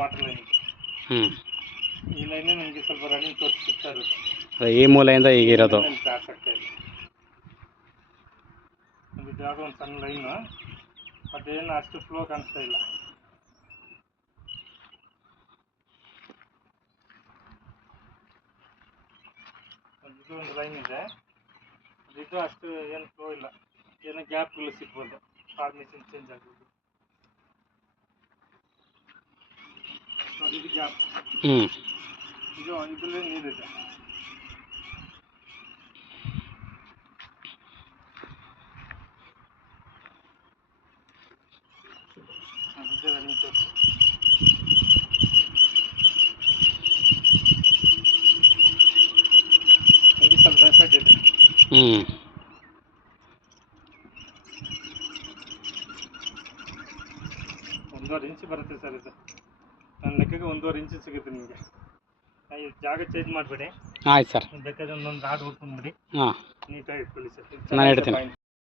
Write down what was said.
Water line. ಈ ಲೈನೇ ನಮಗೆ ಸ್ವಲ್ಪ ರನ್ನಿಂಗ್ ತೋರಿಸಿ ಸಿಗ್ತಾ ಇರುತ್ತೆ. ಈ ಮೂಲೆಯಿಂದ ಈಗಿರೋದು ಕ್ರಾಸ್ ಆಗ್ತಾ ಇದೆ. ಇದು ಯಾವುದೋ ಒಂದು ಸಣ್ಣ ಲೈನು, ಅದೇನು ಅಷ್ಟು ಫ್ಲೋ ಕಾಣಿಸ್ತಾ ಇಲ್ಲ. ಇದು ಒಂದು ಲೈನ್ ಇದೆ, ಇದು ಅಷ್ಟು ಏನು ಫ್ಲೋ ಇಲ್ಲ. ಏನೋ ಗ್ಯಾಪ್ಗಳು ಸಿಗ್ಬೋದು, ಫಾರ್ಮೇಷನ್ ಚೇಂಜ್ ಆಗ್ಬೋದು. ಇದು ಗ್ಯಾಪ್, ಇದು ಇದರಲ್ಲಿ ನೀರಿದೆ. ಸ್ವಲ್ಪ ಎಫೆಕ್ಟ್ ಇದೆ. 1.5 ಇಂಚ್ ಬರುತ್ತೆ ಸರ್ ಇದು. ನನ್ನ ಲೆಕ್ಕಕ್ಕೆ 1.5 ಇಂಚ್ ಸಿಗುತ್ತೆ ನಿಮಗೆ. ಜಾಗ ಚೇಂಜ್ ಮಾಡಬೇಡಿ. ಆಯ್ತು ಸರ್. ಬೇಕಾದ್ರೆ ಒಂದೊಂದು ರಾಡ್ ಹುಡ್ಕೊಂಡ್ಬಿಡಿ, ಹಾಂ ನೀಟಾಗಿ ಇಟ್ಕೊಳ್ಳಿ ಸರ್. ನಾನು ಹೇಳ್ತೀನಿ.